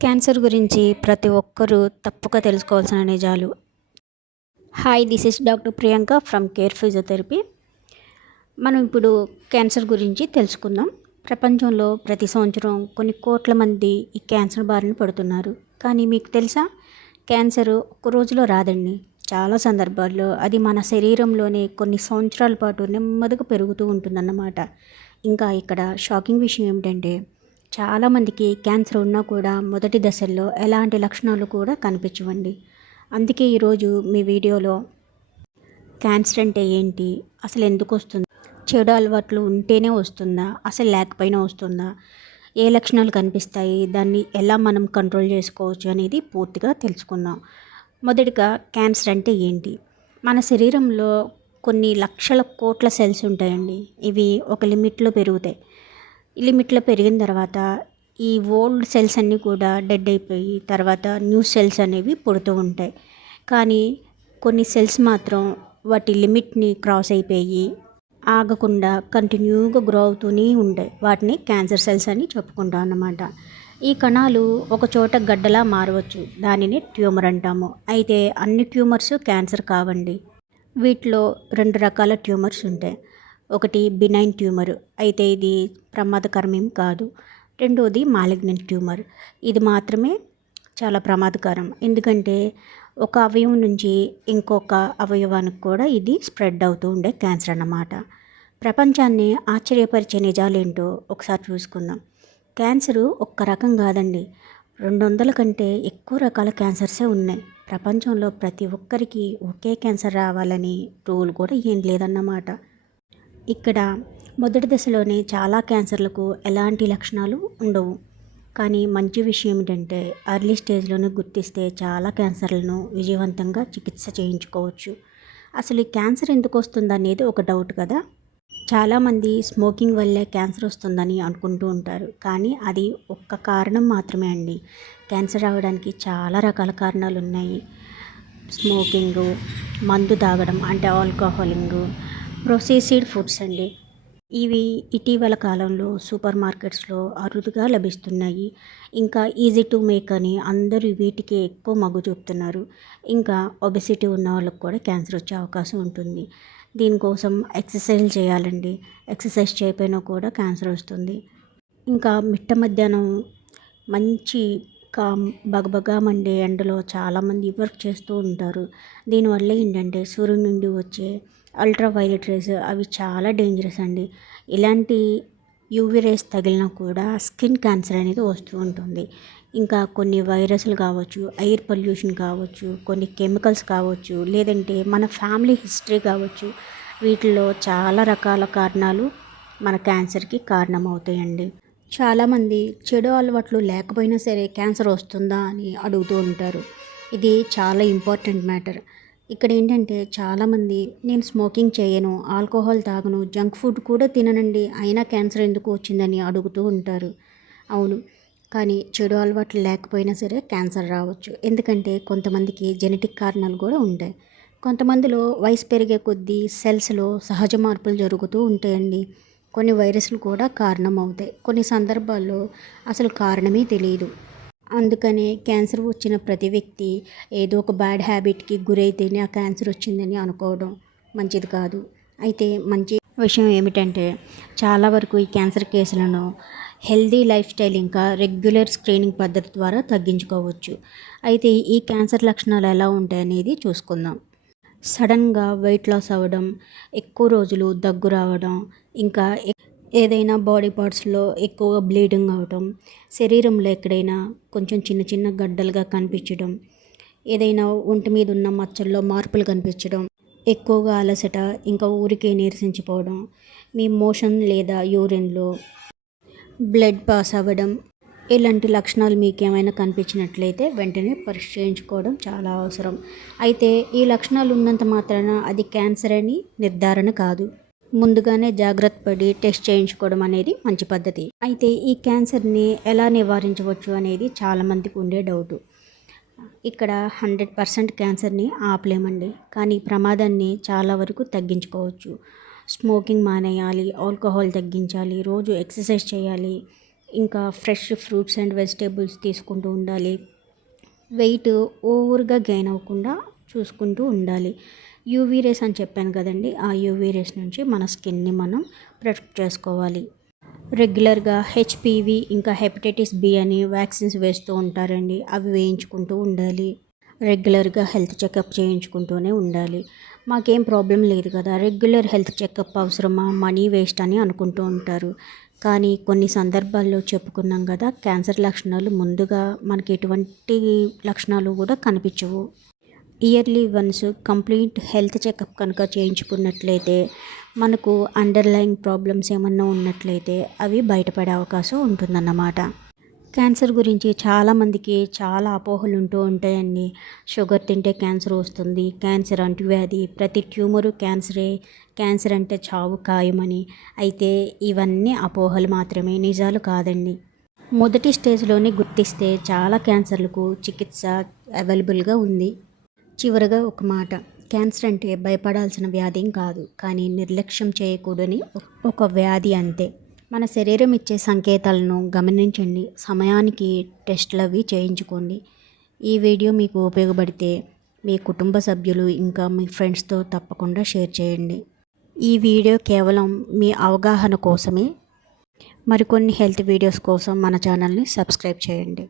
Cancer గురించి ప్రతి ఒక్కరూ తప్పక తెలుసుకోవాల్సిన నిజాలు. Hi, this is doctor Priyanka from care physiotherapy. మనం ఇప్పుడు క్యాన్సర్ గురించి తెలుసుకుందాం. ప్రపంచంలో ప్రతి సంవత్సరం కొన్ని కోట్ల మంది ఈ క్యాన్సర్ బారిన పడుతున్నారు. కానీ మీకు తెలుసా, క్యాన్సర్ ఒక్క రోజులో రాదండి. చాలా సందర్భాల్లో అది మన శరీరంలోనే కొన్ని సంవత్సరాల పాటు నెమ్మదిగా పెరుగుతూ ఉంటుందన్నమాట. ఇంకా ఇక్కడ షాకింగ్ విషయం ఏమిటంటే, చాలామందికి క్యాన్సర్ ఉన్నా కూడా మొదటి దశల్లో ఎలాంటి లక్షణాలు కూడా కనిపించవండి. అందుకే ఈరోజు మీ వీడియోలో క్యాన్సర్ అంటే ఏంటి, అసలు ఎందుకు వస్తుంది, చెడు అలవాట్లు ఉంటేనే వస్తుందా, అసలు లేకపోయినా వస్తుందా, ఏ లక్షణాలు కనిపిస్తాయి, దాన్ని ఎలా మనం కంట్రోల్ చేసుకోవచ్చు అనేది పూర్తిగా తెలుసుకుందాం. మొదటిగా క్యాన్సర్ అంటే ఏంటి. మన శరీరంలో కొన్ని లక్షల కోట్ల సెల్స్ ఉంటాయండి. ఇవి ఒక లిమిట్లో పెరుగుతాయి. లిమిట్లో పెరిగిన తర్వాత ఈ ఓల్డ్ సెల్స్ అన్నీ కూడా డెడ్ అయిపోయి తర్వాత న్యూ సెల్స్ అనేవి పుడుతూ ఉంటాయి. కానీ కొన్ని సెల్స్ మాత్రం వాటి లిమిట్ని క్రాస్ అయిపోయి ఆగకుండా కంటిన్యూగా గ్రో అవుతూనే ఉంటాయి. వాటిని క్యాన్సర్ సెల్స్ అని చెప్పుకుంటాం అన్నమాట. ఈ కణాలు ఒక చోట గడ్డలా మారవచ్చు. దానిని ట్యూమర్ అంటాము. అయితే అన్ని ట్యూమర్స్ క్యాన్సర్ కావండి. వీటిలో రెండు రకాల ట్యూమర్స్ ఉంటాయి. ఒకటి బినైన్ ట్యూమర్, అయితే ఇది ప్రమాదకరమేం కాదు. రెండోది మాలిగ్నెంట్ ట్యూమర్. ఇది మాత్రమే చాలా ప్రమాదకరం. ఎందుకంటే ఒక అవయవం నుంచి ఇంకొక అవయవానికి కూడా ఇది స్ప్రెడ్ అవుతూ ఉండే క్యాన్సర్ అన్నమాట. ప్రపంచాన్ని ఆశ్చర్యపరిచే నిజాలేంటో ఒకసారి చూసుకుందాం. క్యాన్సరు ఒక్క రకం కాదండి, 200 కంటే ఎక్కువ రకాల క్యాన్సర్సే ఉన్నాయి. ప్రపంచంలో ప్రతి ఒక్కరికి ఒకే క్యాన్సర్ రావాలని రూల్ కూడా ఏం లేదన్నమాట. ఇక్కడ మొదటి దశలోనే చాలా క్యాన్సర్లకు ఎలాంటి లక్షణాలు ఉండవు. కానీ మంచి విషయం ఏమిటంటే, ఎర్లీ స్టేజ్లోనే గుర్తిస్తే చాలా క్యాన్సర్లను విజయవంతంగా చికిత్స చేయించుకోవచ్చు. అసలు ఈ క్యాన్సర్ ఎందుకు వస్తుంది అనేది ఒక డౌట్ కదా. చాలామంది స్మోకింగ్ వల్లే క్యాన్సర్ వస్తుందని అనుకుంటూ ఉంటారు. కానీ అది ఒక్క కారణం మాత్రమే అండి. క్యాన్సర్ రావడానికి చాలా రకాల కారణాలు ఉన్నాయి. స్మోకింగు, మందు తాగడం అంటే ఆల్కహాలింగు, ప్రొసెస్డ్ ఫుడ్స్ అండి. ఇవి ఇటీవల కాలంలో సూపర్ మార్కెట్స్లో అరుదుగా లభిస్తున్నాయి. ఇంకా ఈజీ టు మేక్ అని అందరూ వీటికి ఎక్కువ మొగ్గు చూపుతున్నారు. ఇంకా ఒబెసిటీ ఉన్న వాళ్ళకి కూడా క్యాన్సర్ వచ్చే అవకాశం ఉంటుంది. దీనికోసం ఎక్సర్సైజ్ చేయాలండి. ఎక్సర్సైజ్ చేయకపోయినా కూడా క్యాన్సర్ వస్తుంది. ఇంకా మిట్ట మధ్యాహ్నం మంచి బగబగా మండే ఎండలో చాలామంది వర్క్ చేస్తూ ఉంటారు. దీనివల్ల ఏంటంటే సూర్యుడి నుండి వచ్చే అల్ట్రా వైలెట్ రేస్ అవి చాలా డేంజరస్ అండి. ఇలాంటి యూవీ రేస్ తగిలినా కూడా స్కిన్ క్యాన్సర్ అనేది వస్తూ ఉంటుంది. ఇంకా కొన్ని వైరస్లు కావచ్చు, ఎయిర్ పొల్యూషన్ కావచ్చు, కొన్ని కెమికల్స్ కావచ్చు, లేదంటే మన ఫ్యామిలీ హిస్టరీ కావచ్చు. వీటిలో చాలా రకాల కారణాలు మన క్యాన్సర్కి కారణమవుతాయండి. చాలామంది చెడు అలవాట్లు లేకపోయినా సరే క్యాన్సర్ వస్తుందా అని అడుగుతూ ఉంటారు. ఇది చాలా ఇంపార్టెంట్ మ్యాటర్. ఇక్కడ ఏంటంటే చాలామంది నేను స్మోకింగ్ చేయను, ఆల్కహాల్ తాగను, జంక్ ఫుడ్ కూడా తిననండి, అయినా క్యాన్సర్ ఎందుకు వచ్చిందని అడుగుతూ ఉంటారు. అవును, కానీ చెడు అలవాట్లు లేకపోయినా సరే క్యాన్సర్ రావచ్చు. ఎందుకంటే కొంతమందికి జెనెటిక్ కారణాలు కూడా ఉంటాయి. కొంతమందిలో వయసు పెరిగే కొద్దీ సెల్స్లో సహజ మార్పులు జరుగుతూ ఉంటాయండి. కొన్ని వైరస్లు కూడా కారణం అవుతాయి. కొన్ని సందర్భాల్లో అసలు కారణమే తెలియదు. అందుకనే క్యాన్సర్ వచ్చిన ప్రతి వ్యక్తి ఏదో ఒక బ్యాడ్ హ్యాబిట్కి గురైతేనే ఆ క్యాన్సర్ వచ్చిందని అనుకోవడం మంచిది కాదు. అయితే మంచి విషయం ఏమిటంటే, చాలా వరకు ఈ క్యాన్సర్ కేసులను హెల్దీ లైఫ్ స్టైల్ ఇంకా రెగ్యులర్ స్క్రీనింగ్ పద్ధతి ద్వారా తగ్గించుకోవచ్చు. అయితే ఈ క్యాన్సర్ లక్షణాలు ఎలా ఉంటాయనేది చూసుకుందాం. సడన్గా వెయిట్ లాస్ అవ్వడం, ఎక్కువ రోజులు దగ్గు రావడం, ఇంకా ఏదైనా బాడీ పార్ట్స్లో ఎక్కువగా బ్లీడింగ్ అవ్వడం, శరీరంలో ఎక్కడైనా కొంచెం చిన్న చిన్న గడ్డలుగా కనిపించడం, ఏదైనా ఒంటి మీద ఉన్న మచ్చల్లో మార్పులు కనిపించడం, ఎక్కువగా అలసట, ఇంకా ఊరికే నీరసించిపోవడం, మీ మోషన్ లేదా యూరిన్లో బ్లడ్ పాస్ అవ్వడం, ఇలాంటి లక్షణాలు మీకు ఏమైనా కనిపించినట్లయితే వెంటనే పరీక్ష చేయించుకోవడం చాలా అవసరం. అయితే ఈ లక్షణాలు ఉన్నంత మాత్రాన అది క్యాన్సర్ అని నిర్ధారణ కాదు. ముందుగానే జాగ్రత్త పడి టెస్ట్ చేయించుకోవడం అనేది మంచి పద్ధతి. అయితే ఈ క్యాన్సర్ని ఎలా నివారించవచ్చు అనేది చాలామందికి ఉండే డౌటు. ఇక్కడ 100% క్యాన్సర్ని ఆపలేమండి, కానీ ప్రమాదాన్ని చాలా వరకు తగ్గించుకోవచ్చు. స్మోకింగ్ మానేయాలి, ఆల్కహాల్ తగ్గించాలి, రోజు ఎక్సర్సైజ్ చేయాలి, ఇంకా ఫ్రెష్ ఫ్రూట్స్ అండ్ వెజిటేబుల్స్ తీసుకుంటూ ఉండాలి. వెయిట్ ఓవర్గా గెయిన్ అవ్వకుండా చూసుకుంటూ ఉండాలి. యూవీ రేస్ అని చెప్పాను కదండి, ఆ యూవీ రేస్ నుంచి మన స్కిన్ని మనం ప్రొటెక్ట్ చేసుకోవాలి. రెగ్యులర్గా హెచ్పివి ఇంకా హెపటైటిస్ బి అని వ్యాక్సిన్స్ వేస్తూ ఉంటారండి, అవి వేయించుకుంటూ ఉండాలి. రెగ్యులర్గా హెల్త్ చెకప్ చేయించుకుంటూనే ఉండాలి. మాకేం ప్రాబ్లం లేదు కదా, రెగ్యులర్ హెల్త్ చెకప్ అవసరమా, మనీ వేస్ట్ అని అనుకుంటూ ఉంటారు. కానీ కొన్ని సందర్భాల్లో చెప్పుకున్నాం కదా, క్యాన్సర్ లక్షణాలు ముందుగా మనకి ఎటువంటి లక్షణాలు కూడా కనిపించవు. Yearly once complete health checkup కనుక చేయించుకున్నట్లయితే మనకు అండర్లైయింగ్ ప్రాబ్లమ్స్ ఏమన్నా ఉన్నట్లయితే అవి బయటపడే అవకాశం ఉంటుందన్నమాట. క్యాన్సర్ గురించి చాలామందికి చాలా అపోహలు ఉంటూ ఉంటాయండి. షుగర్ తింటే క్యాన్సర్ వస్తుంది, క్యాన్సర్ అంటువ్యాధి, ప్రతి ట్యూమరు క్యాన్సరే, క్యాన్సర్ అంటే చావు ఖాయమని. అయితే ఇవన్నీ అపోహలు మాత్రమే, నిజాలు కాదండి. మొదటి స్టేజ్లోనే గుర్తిస్తే చాలా క్యాన్సర్లకు చికిత్స అవైలబుల్గా ఉంది. చివరగా ఒక మాట, క్యాన్సర్ అంటే భయపడాల్సిన వ్యాధి కాదు, కానీ నిర్లక్ష్యం చేయకూడని ఒక వ్యాధి అంతే. మన శరీరం ఇచ్చే సంకేతాలను గమనించండి, సమయానికి టెస్టులు అవి చేయించుకోండి. ఈ వీడియో మీకు ఉపయోగపడితే మీ కుటుంబ సభ్యులు ఇంకా మీ ఫ్రెండ్స్తో తప్పకుండా షేర్ చేయండి. ఈ వీడియో కేవలం మీ అవగాహన కోసమే. మరికొన్ని హెల్త్ వీడియోస్ కోసం మన ఛానల్ని సబ్స్క్రైబ్ చేయండి.